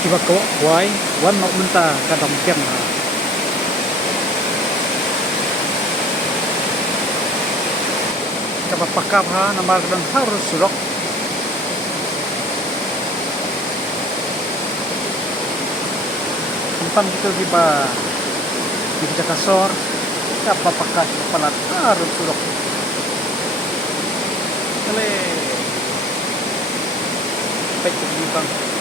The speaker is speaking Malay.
Tiba kau kuai wan nak minta kadang piang coba pakap nama kadang harus surok tentang kita di kasor apa pakas kepala harus surok kale baik di bang